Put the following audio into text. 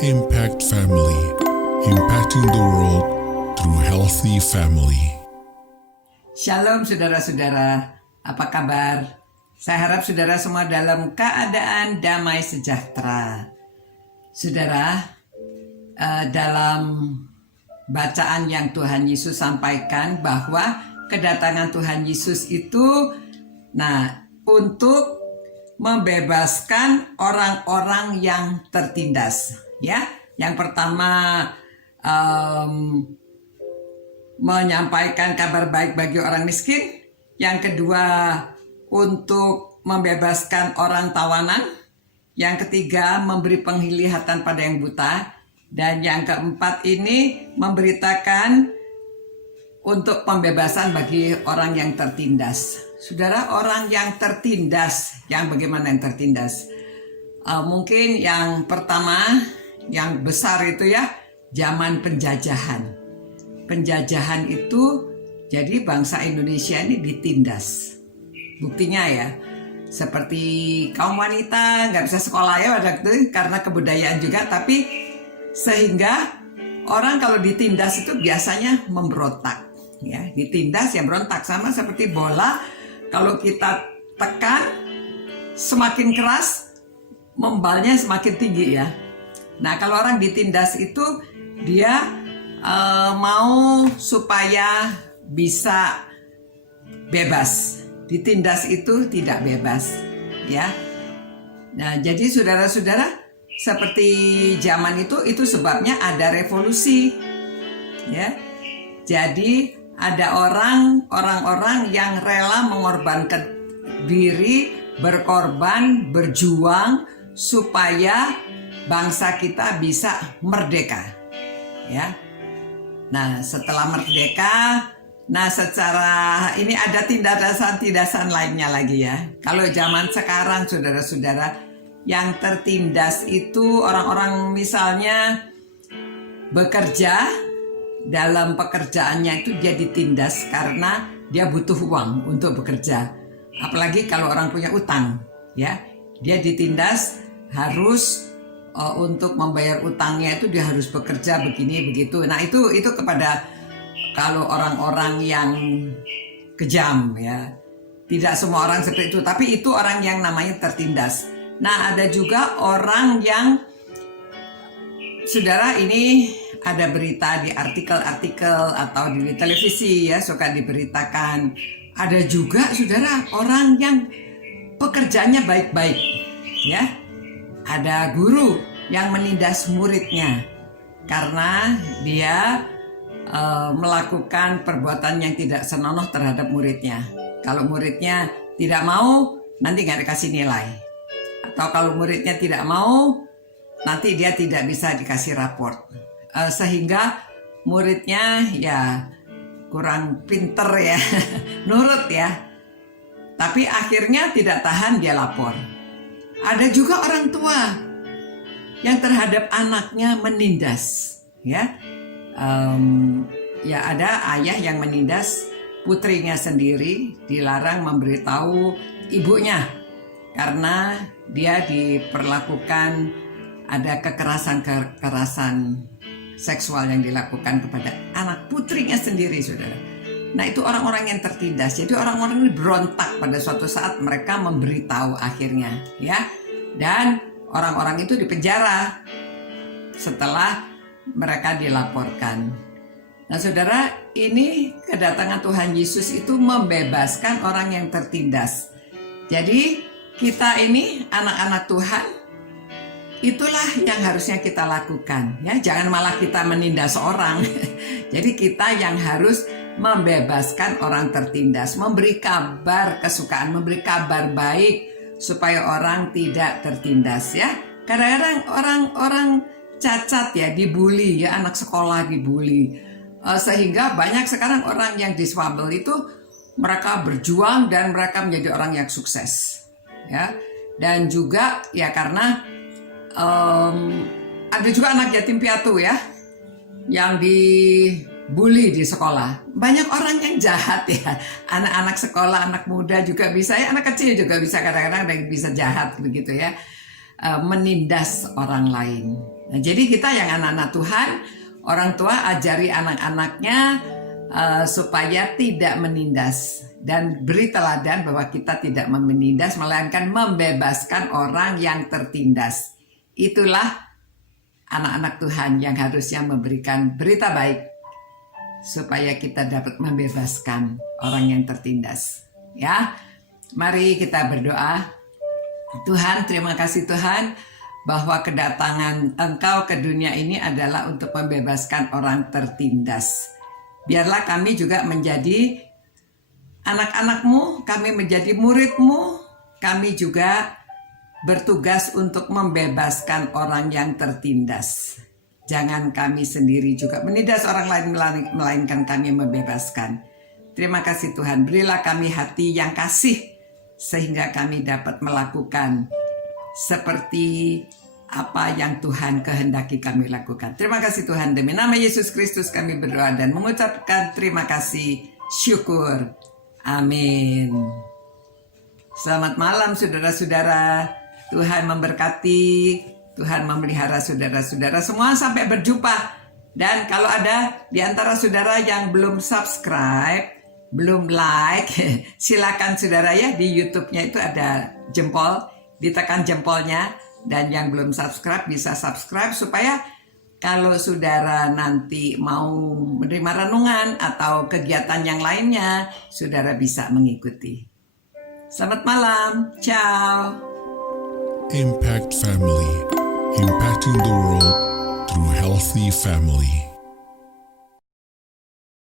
Impact Family, impacting the world through healthy family. Shalom saudara-saudara, apa kabar? Saya harap saudara semua dalam keadaan damai sejahtera. Saudara, dalam bacaan yang Tuhan Yesus sampaikan bahwa kedatangan Tuhan Yesus itu untuk membebaskan orang-orang yang tertindas. Ya, yang pertama menyampaikan kabar baik bagi orang miskin. Yang kedua untuk membebaskan orang tawanan. Yang ketiga memberi penglihatan pada yang buta. Dan yang keempat ini memberitakan untuk pembebasan bagi orang yang tertindas. Saudara, orang yang tertindas, yang bagaimana yang tertindas? Mungkin yang pertama, yang besar itu ya, zaman penjajahan. Penjajahan itu jadi bangsa Indonesia ini ditindas. Buktinya ya, seperti kaum wanita nggak bisa sekolah ya waktu itu karena kebudayaan juga, tapi sehingga orang kalau ditindas itu biasanya memberontak. Ya, ditindas ya berontak, sama seperti bola. Kalau kita tekan semakin keras, membalnya semakin tinggi ya. Nah, kalau orang ditindas itu dia mau supaya bisa bebas. Ditindas itu tidak bebas, ya. Nah, jadi saudara-saudara, seperti zaman itu sebabnya ada revolusi, ya. Jadi ada orang-orang yang rela mengorbankan diri, berkorban, berjuang supaya bangsa kita bisa merdeka, ya. Nah, setelah merdeka, secara ini ada tindasan-tindasan lainnya lagi ya. Kalau zaman sekarang saudara-saudara, yang tertindas itu orang-orang misalnya bekerja, dalam pekerjaannya itu dia ditindas karena dia butuh uang untuk bekerja. Apalagi kalau orang punya utang, ya, dia ditindas harus untuk membayar utangnya itu dia harus bekerja begini begitu. Nah itu kepada kalau orang-orang yang kejam ya. Tidak semua orang seperti itu, tapi itu orang yang namanya tertindas. Nah ada juga orang yang, saudara, ini ada berita di artikel-artikel atau di televisi ya, suka diberitakan. Ada juga saudara orang yang pekerjaannya baik-baik ya. Ada guru yang menindas muridnya karena dia melakukan perbuatan yang tidak senonoh terhadap muridnya. Kalau muridnya tidak mau, nanti nggak dikasih nilai. Atau kalau muridnya tidak mau, nanti dia tidak bisa dikasih raport. Sehingga muridnya ya kurang pinter ya, nurut ya. Tapi akhirnya tidak tahan, dia lapor. Ada juga orang tua yang terhadap anaknya menindas, ya. Ya ada ayah yang menindas putrinya sendiri, dilarang memberitahu ibunya karena dia diperlakukan, ada kekerasan seksual yang dilakukan kepada anak putrinya sendiri, saudara. Nah itu orang-orang yang tertindas. Jadi orang-orang ini berontak pada suatu saat, mereka memberitahu akhirnya, ya. Dan orang-orang itu dipenjara setelah mereka dilaporkan. Nah saudara, ini kedatangan Tuhan Yesus itu membebaskan orang yang tertindas. Jadi kita ini anak-anak Tuhan, itulah yang harusnya kita lakukan ya. Jangan malah kita menindas orang. Jadi kita yang harus membebaskan orang tertindas, memberi kabar kesukaan, memberi kabar baik supaya orang tidak tertindas ya. Kadang-kadang orang cacat ya, dibully ya, anak sekolah dibully. Sehingga banyak sekarang orang yang disfabel itu mereka berjuang dan mereka menjadi orang yang sukses ya. Dan juga ya karena ada juga anak yatim piatu ya yang dibully di sekolah. Banyak orang yang jahat ya, anak-anak sekolah, anak muda juga bisa ya, anak kecil juga bisa, kadang-kadang ada yang bisa jahat begitu ya. menindas orang lain. Nah, jadi kita yang anak-anak Tuhan, orang tua ajari anak-anaknya supaya tidak menindas dan beri teladan bahwa kita tidak menindas melainkan membebaskan orang yang tertindas. Itulah anak-anak Tuhan yang harusnya memberikan berita baik supaya kita dapat membebaskan orang yang tertindas. Ya, mari kita berdoa. Tuhan, terima kasih Tuhan bahwa kedatangan Engkau ke dunia ini adalah untuk membebaskan orang tertindas. Biarlah kami juga menjadi anak-anak-Mu, kami menjadi murid-Mu, kami juga bertugas untuk membebaskan orang yang tertindas. Jangan kami sendiri juga menindas orang lain, melainkan kami membebaskan. Terima kasih Tuhan, berilah kami hati yang kasih, sehingga kami dapat melakukan seperti apa yang Tuhan kehendaki kami lakukan. Terima kasih Tuhan, demi nama Yesus Kristus kami berdoa dan mengucapkan terima kasih, syukur. Amin. Selamat malam saudara-saudara. Tuhan memberkati, Tuhan memelihara saudara-saudara semua sampai berjumpa. Dan kalau ada di antara saudara yang belum subscribe, belum like, silakan saudara ya, di YouTube-nya itu ada jempol, ditekan jempolnya. Dan yang belum subscribe bisa subscribe supaya kalau saudara nanti mau menerima renungan atau kegiatan yang lainnya, saudara bisa mengikuti. Selamat malam, ciao. Impact Family, impacting the world through healthy family.